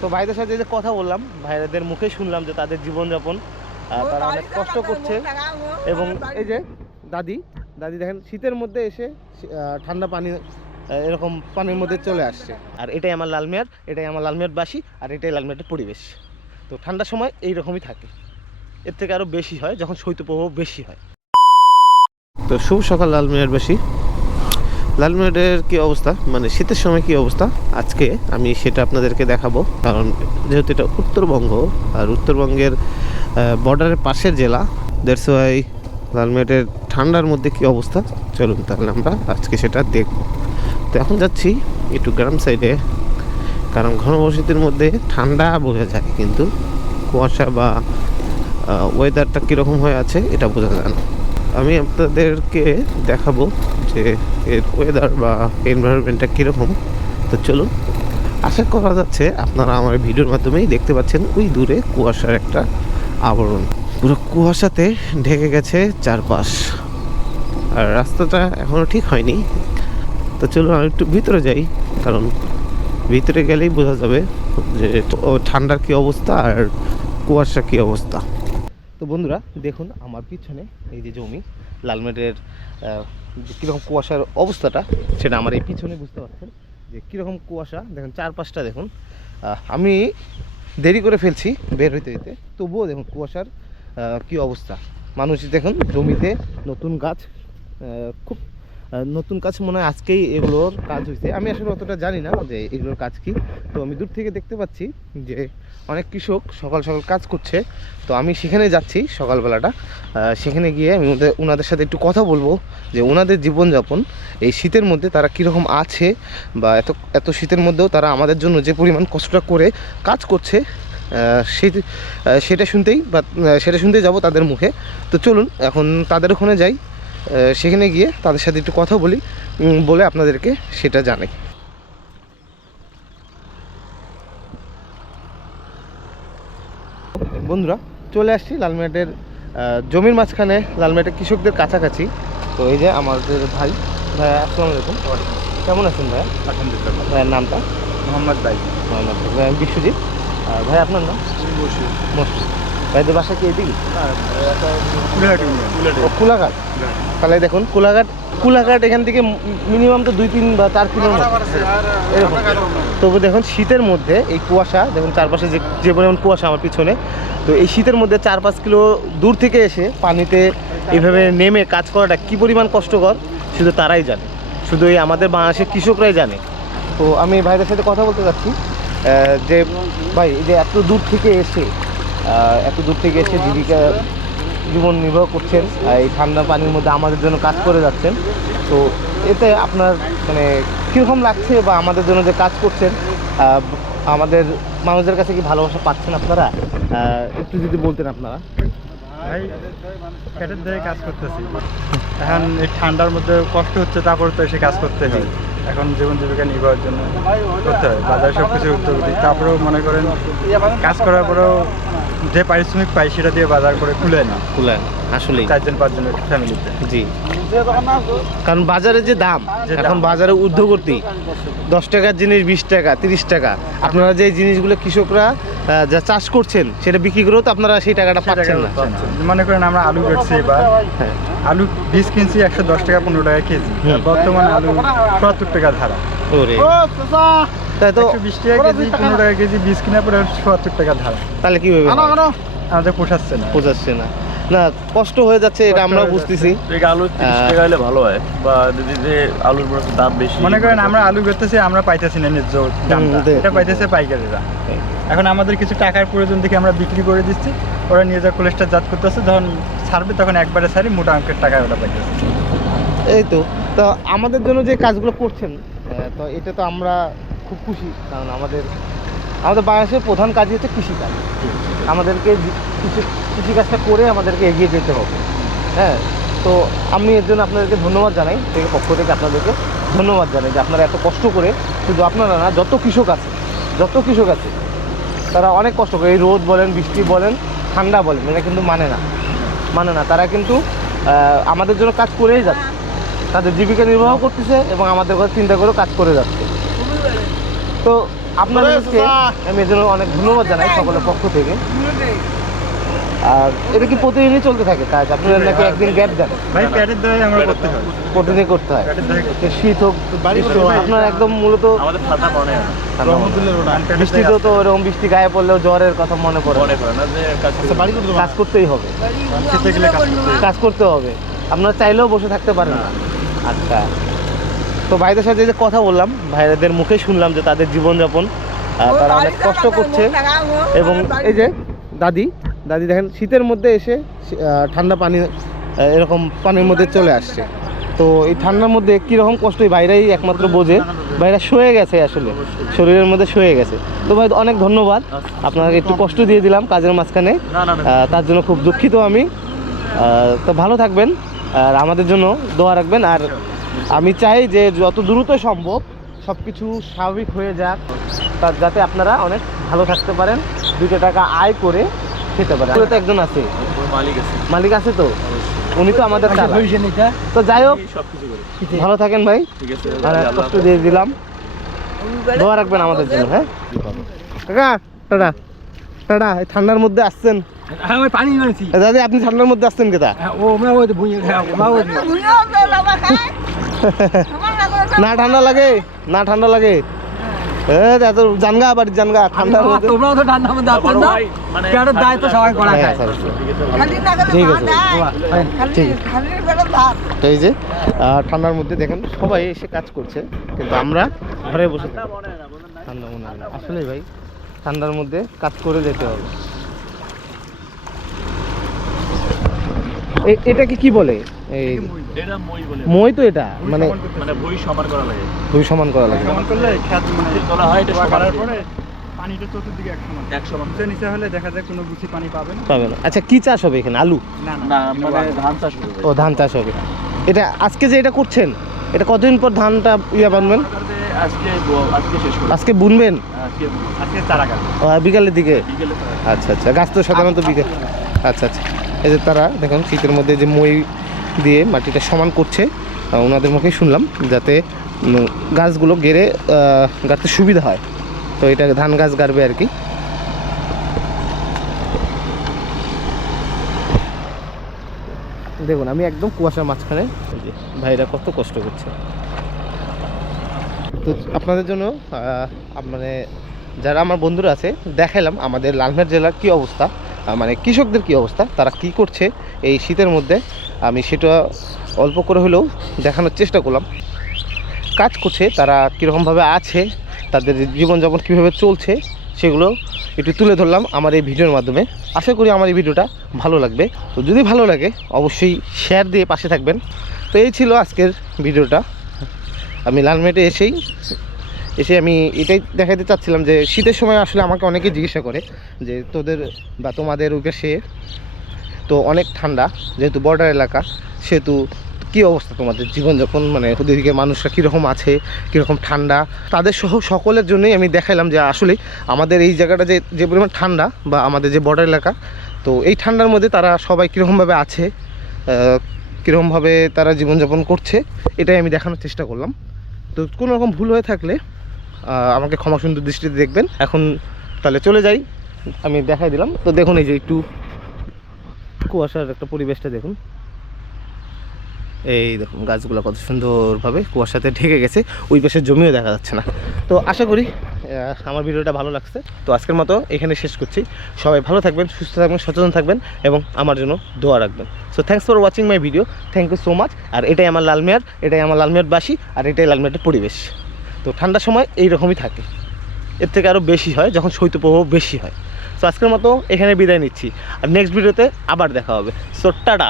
তো ভাইদের সাথে যে কথা বললাম ভাইদের মুখে শুনলাম যে তাদের জীবনযাপন তারা অনেক কষ্ট করছে। এবং এই যে দাদি দাদি দেখেন শীতের মধ্যে এসে ঠান্ডা পানি এরকম পানির মধ্যে চলে আসছে। আর এটাই আমার লালমিয়ার এটাই আমার লালমিয়ারবাসী আর এটাই লালমিয়ারের পরিবেশ। তো ঠান্ডার সময় এই রকমই থাকে। এর থেকে আরও বেশি হয় যখন শৈত্যপ্রবাহ বেশি হয়। তো শুভ সকাল লালমিয়ারবাসী লালমিয়ারের কি অবস্থা? মানে শীতের সময় কি অবস্থা? আজকে আমি সেটা আপনাদেরকে দেখাবো। কারণ যেহেতু এটা উত্তরবঙ্গ, আর উত্তরবঙ্গের বর্ডারের পাশের জেলা দ্যাটস ওয়াই লালমিয়ারের ঠান্ডার মধ্যে কি অবস্থা? চলুন তাহলে আমরা আজকে সেটা দেখব। তো এখন যাচ্ছি একটু গ্রাম সাইডে, কারণ ঘনবসতির মধ্যে ঠান্ডা বোঝা যায়, কিন্তু কুয়াশা বা ওয়েদারটা কীরকম হয়ে আছে, এটা বোঝা যায় না। আমি আপনাদেরকে দেখাবো যে এর ওয়েদার বা এনভায়রনমেন্টটা কীরকম, তো চলুন। আশা করা যাচ্ছে আপনারা আমার ভিডিওর মাধ্যমেই দেখতে পাচ্ছেন ওই দূরে কুয়াশার একটা আবরণ। পুরো কুয়াশাতে ঢেকে গেছে চারপাশ। আর রাস্তাটা এখনও ঠিক হয়নি। তো চলুন আমি একটু ভিতরে যাই, কারণ ভিতরে গেলেই বোঝা যাবে যে ঠান্ডার কী অবস্থা আর কুয়াশা কী অবস্থা। তো বন্ধুরা, দেখুন আমার পিছনে এই যে জমি, লালমেটের কীরকম কুয়াশার অবস্থাটা, সেটা আমার এই পিছনে বুঝতে পারছেন যে কীরকম কুয়াশা। দেখুন, চারপাশটা দেখুন আমি দেরি করে ফেলছি বের হইতে হইতে, তবুও দেখুন কুয়াশার কি অবস্থা। মানুষ দেখুন, জমিতে নতুন গাছ খুব নতুন কাজ মনে হয় আজকেই এগুলোর কাজ হয়েছে আমি আসলে অতটা জানি না যে এগুলোর কাজ কি। তো আমি দূর থেকে দেখতে পাচ্ছি যে অনেক কৃষক সকাল সকাল কাজ করছে। তো আমি সেখানে যাচ্ছি সকালবেলাটা। সেখানে গিয়ে আমি ওদের ওনাদের সাথে একটু কথা বলব যে ওনাদের জীবনযাপন, এই শীতের মধ্যে তারা কীরকম আছে বা এত এত শীতের মধ্যেও তারা আমাদের জন্য যে পরিমাণ কষ্টটা করে কাজ করছে সেই সেটা শুনতেই বা সেটা শুনতেই যাব তাদের মুখে। তো চলুন, এখন তাদের ওখানে যাই। সেখানে গিয়ে তাদের সাথে একটু কথা বলি বলে আপনাদেরকে সেটা জানাই। বন্ধুরা চলে আসছি লালমেটের জমির মাঝখানে লালমেটের কৃষকদের কাছাকাছি। তো এই যে আমাদের ভাই ভাই আসসালামু আলাইকুম। কেমন আছেন ভাই? আলহামদুলিল্লাহ। ভাইয়ের নামটা? মোহাম্মদ ভাই। মোহাম্মদ ভাই। বিশ্বজিৎ। আর ভাই আপনার নাম? মসজিদ ভাইদের বাসা কি এদিকে? কুলাঘাট। তাহলে দেখুন কুলাঘাট কুলাঘাট এখান থেকে মিনিমাম তো দুই তিন বা চার কিলোমিটার। এরকম। তবু দেখুন শীতের মধ্যে এই কুয়াশা দেখুন চারপাশে যে যে পরিমাণ কুয়াশা আমার পিছনে তো এই শীতের মধ্যে চার পাঁচ কিলো দূর থেকে এসে পানিতে এভাবে নেমে কাজ করাটা কী পরিমাণ কষ্টকর শুধু তারাই জানে। শুধু এই আমাদের বাংলাদেশের কৃষকরাই জানে। তো আমি ভাইদের সাথে কথা বলতে চাচ্ছি যে ভাই এই যে এত দূর থেকে এসে এত দূর থেকে এসে জীবিকা জীবন নির্বাহ করছেন এই ঠান্ডা পানির মধ্যে আমাদের জন্য কাজ করে যাচ্ছেন। তো এতে আপনার মানে কীরকম লাগছে বা আমাদের জন্য যে কাজ করছেন আমাদের মানুষদের কাছে কি ভালোবাসা পাচ্ছেন আপনারা? একটু যদি বলতেন আপনারা। ভাই পেটের দিকে কাজ করতেছি। এখন এই ঠান্ডার মধ্যে কষ্ট হচ্ছে তারপর তো এসে কাজ করতে হয়। এখন জীবন জীবিকা নির্বাহের জন্য করতে হয় বাজারে সব কিছু উদ্যোগ তারপরেও মনে করেন কাজ করার পরেও যে পারিশ্রমিক পাই সেটা দিয়ে বাজার করে খুলে না। খুলে আসলে চারজন পাঁচজনের ফ্যামিলিতে জি। কারণ বাজারে যে দাম এখন বাজারে উদ্যোগতি দশ টাকার জিনিস বিশ টাকা তিরিশ টাকা। আপনারা যে জিনিসগুলো কৃষকরা যা চাষ করছেন সেটা বিক্রি করেও তো আপনারা সেই টাকাটা পাচ্ছেন না। মানে করেন আমরা আলু বেচছি এবার। হ্যাঁ। আলু বীজ কিনছি একশো দশ টাকা পনেরো টাকা কেজি। বর্তমানে আলু সত্তর টাকা ধারা। ওরে। তাই তো বিশ টাকা কেজি পনেরো টাকা কেজি বীজ কিনা পরে সত্তর টাকা ধারা। তাহলে কীভাবে হয়? আমাদের পোষাচ্ছে না। বোঝাচ্ছে না। না কষ্ট হয়ে যাচ্ছে এটা আমরাও বুঝতেছি। আলু তিরিশ টাকা হলে ভালো হয় বা যদি যে আলুর দাম বেশি মনে করেন আমরা আলু করতেছি আমরা পাইতেছি না ন্যায্য দামটা। এটা পাইতেছে পাইকারিরা। এখন আমাদের কিছু টাকার প্রয়োজন দেখে আমরা বিক্রি করে দিচ্ছি। ওরা নিয়ে যা কোলেস্টার জাত করতেছে যখন ছাড়বে তখন একবারে ছাড়ি মোটা অঙ্কের টাকা ওরা পাইতেছে। এই তো তো আমাদের জন্য যে কাজগুলো করছেন তো এটা তো আমরা খুব খুশি কারণ আমাদের আমাদের বাংলাদেশের প্রধান কাজই হচ্ছে কৃষিকাজ। আমাদেরকে কৃষি কৃষিকাজটা করে আমাদেরকে এগিয়ে যেতে হবে। হ্যাঁ তো আমি এর জন্য আপনাদেরকে ধন্যবাদ জানাই থেকে পক্ষ থেকে আপনাদেরকে ধন্যবাদ জানাই যে আপনারা এত কষ্ট করে শুধু আপনারা না যত কৃষক আছে যত কৃষক আছে তারা অনেক কষ্ট করে এই রোদ বলেন বৃষ্টি বলেন ঠান্ডা বলেন এরা কিন্তু মানে না মানে না। তারা কিন্তু আমাদের জন্য কাজ করেই যাচ্ছে। তাদের জীবিকা নির্বাহ করতেছে এবং আমাদের কথা চিন্তা করেও কাজ করে যাচ্ছে। তো আপনাদেরকে আমি এর জন্য অনেক ধন্যবাদ জানাই সকলের পক্ষ থেকে। আর এটা কি প্রতিদিনই চলতে থাকে কাজ? আপনারা নাকি একদিন গ্যাপ দেন? ভাই প্যাটের দই আমরা করতে হয়। প্রতিদিনই করতে হয়। শীত হোক গ্রীষ্ম হোক, আপনার একদম মূলত আমাদের ঠান্ডা মনে হয়। হয়। বৃষ্টিতেও তো ওরকম বৃষ্টি গায়ে পড়লেও জ্বরের কথা মনে পড়ে। মনে করে না যে কাজ করতে কাজ করতেই হবে। খেতে গেলে কাজ করতে কাজ করতে হবে। আপনারা চাইলেও বসে থাকতে পারেন না। আচ্ছা। তো ভাইদের সাথে যে কথা বললাম ভাইদের মুখে শুনলাম যে তাদের জীবনযাপন তারা অনেক কষ্ট করছে এবং এই যে দাদি দাদি দেখেন শীতের মধ্যে এসে ঠান্ডা পানি এরকম পানির মধ্যে চলে আসছে। তো এই ঠান্ডার মধ্যে কীরকম কষ্ট এই বাইরেই একমাত্র বোঝে। বাইরে শুয়ে গেছে আসলে। শরীরের মধ্যে শুয়ে গেছে। তো ভাই অনেক ধন্যবাদ। আপনাকে একটু কষ্ট দিয়ে দিলাম কাজের মাঝখানে। তার জন্য খুব দুঃখিত আমি। তো ভালো থাকবেন। আর আমাদের জন্য দোয়া রাখবেন। আর আমি চাই যে যত দ্রুত সম্ভব সব কিছু স্বাভাবিক হয়ে যাক তার যাতে আপনারা অনেক ভালো থাকতে পারেন। দুটো টাকা আয় করে খেতে পারেন তো একজন আছে। মালিক আছে। মালিক আছে তো? উনি তো আমাদের তো যাই হোক সব কিছু করে। ভালো থাকেন ভাই। ঠিক আছে আর আল্লাহ কষ্ট দিয়ে দিলাম। দোয়া রাখবেন আমাদের জন্য হ্যাঁ? কাকা টাটা। টাটা এই ঠান্ডার মধ্যে আসছেন। আমি পানি দাদি আপনি ঠান্ডার মধ্যে আসছেন কেতা ওরা ওই না ঠান্ডা লাগে। না ঠান্ডা লাগে। জানগা ঠান্ডার মধ্যে। তোমরাও তো ঠান্ডার মধ্যে বড় না ভাই, মানে দায় তো সবাই করা হ্যাঁ, খায়। ঠিক আছে ঠিক আছে। এই যে ঠান্ডার মধ্যে দেখেন সবাই এসে কাজ করছে কিন্তু আমরা ঘরে বসে থাকি। ঠান্ডা মনে হয় আসলে ভাই ঠান্ডার মধ্যে কাজ করে যেতে হবে। এটাকে কি বলে? এই এটা মই বলে। মই তো এটা মানে মানে বই সমান করা লাগে। দুই সমান করা লাগে। সমান করলে খেত মানে তোলা হয় এটা সমান পরে পানিটা চতুর্দিকে এক সমান এক সমান নিচে নিচে হলে দেখা যায় কোনো গুছি পানি পাবে না। পাবে না। আচ্ছা কি চাষ হবে এখানে? আলু? না না মানে ধান চাষ ও ধান চাষ হবে। এটা আজকে যে এটা করছেন এটা কতদিন পর ধানটা ইয়ে বানবেন? আজকে আজকে শেষ করব। আজকে বুনবেন? আজকে আজকে চারা গাছ। বিকালের দিকে? বিকেলে আচ্ছা আচ্ছা গাছ তো সাধারণত বিকেল আচ্ছা আচ্ছা। এই যে তারা, দেখুন, শীতের মধ্যে যে মই দিয়ে মাটিটা সমান করছে ওনাদের মুখে শুনলাম যাতে গাছগুলো গেড়ে গাড়তে সুবিধা হয়। তো এটা ধান গাছ গাড়বে আর কি। দেখুন, আমি একদম কুয়াশার মাঝখানে ভাইরা কত কষ্ট করছে। তো আপনাদের জন্য মানে যারা আমার বন্ধুরা আছে দেখালাম আমাদের লালমেট জেলার কি অবস্থা। মানে কৃষকদের কি অবস্থা? তারা কি করছে এই শীতের মধ্যে? আমি সেটা অল্প করে হলেও দেখানোর চেষ্টা করলাম। কাজ করছে, তারা কীরকমভাবে আছে, তাদের জীবনযাপন কীভাবে চলছে, সেগুলো একটু তুলে ধরলাম আমার এই ভিডিওর মাধ্যমে। আশা করি আমার এই ভিডিওটা ভালো লাগবে। তো যদি ভালো লাগে, অবশ্যই শেয়ার দিয়ে পাশে থাকবেন। তো এই ছিল আজকের ভিডিওটা। আমি লালমেটে এসেই এসে আমি এটাই দেখাতে চাচ্ছিলাম যে শীতের সময় আসলে আমাকে অনেকে জিজ্ঞাসা করে যে তোদের বা তোমাদের পাশে তো অনেক ঠান্ডা, যেহেতু বর্ডার এলাকা, সেহেতু কী অবস্থা তোমাদের জীবনযাপন? মানে ওদিকে মানুষরা কীরকম আছে, কীরকম ঠান্ডা? তাদের সহ সকলের জন্যই আমি দেখাইলাম যে আসলে আমাদের এই জায়গাটা যে যে পরিমাণ ঠান্ডা বা আমাদের যে বর্ডার এলাকা, তো এই ঠান্ডার মধ্যে তারা সবাই কীরকমভাবে আছে কীরকমভাবে তারা জীবনযাপন করছে, এটাই আমি দেখানোর চেষ্টা করলাম। তো কোনো রকম ভুল হয়ে থাকলে আমাকে ক্ষমা সুন্দর দৃষ্টিতে দেখবেন। এখন তাহলে চলে যাই। আমি দেখাই দিলাম। তো দেখুন এই যে একটু কুয়াশার একটা পরিবেশটা দেখুন। এই দেখুন, গাছগুলো কত সুন্দরভাবে কুয়াশাতে ঢেকে গেছে। ওই পাশের জমিও দেখা যাচ্ছে না। তো আশা করি আমার ভিডিওটা ভালো লাগছে। তো আজকের মতো এখানে শেষ করছি। সবাই ভালো থাকবেন, সুস্থ থাকবেন, সচেতন থাকবেন এবং আমার জন্য দোয়া রাখবেন। So thanks for watching my video thank you so much আর এটাই আমার লালমেয়ার, এটাই আমার লালমেয়ারবাসী, আর এটাই লালমেয়ারের পরিবেশ। তো ঠান্ডার সময় এই রকমই থাকে। এর থেকে আরও বেশি হয় যখন শৈত্যপ্রবাহ বেশি হয়। সো আজকের মতো এখানে বিদায় নিচ্ছি। আর নেক্সট ভিডিওতে আবার দেখা হবে। So tata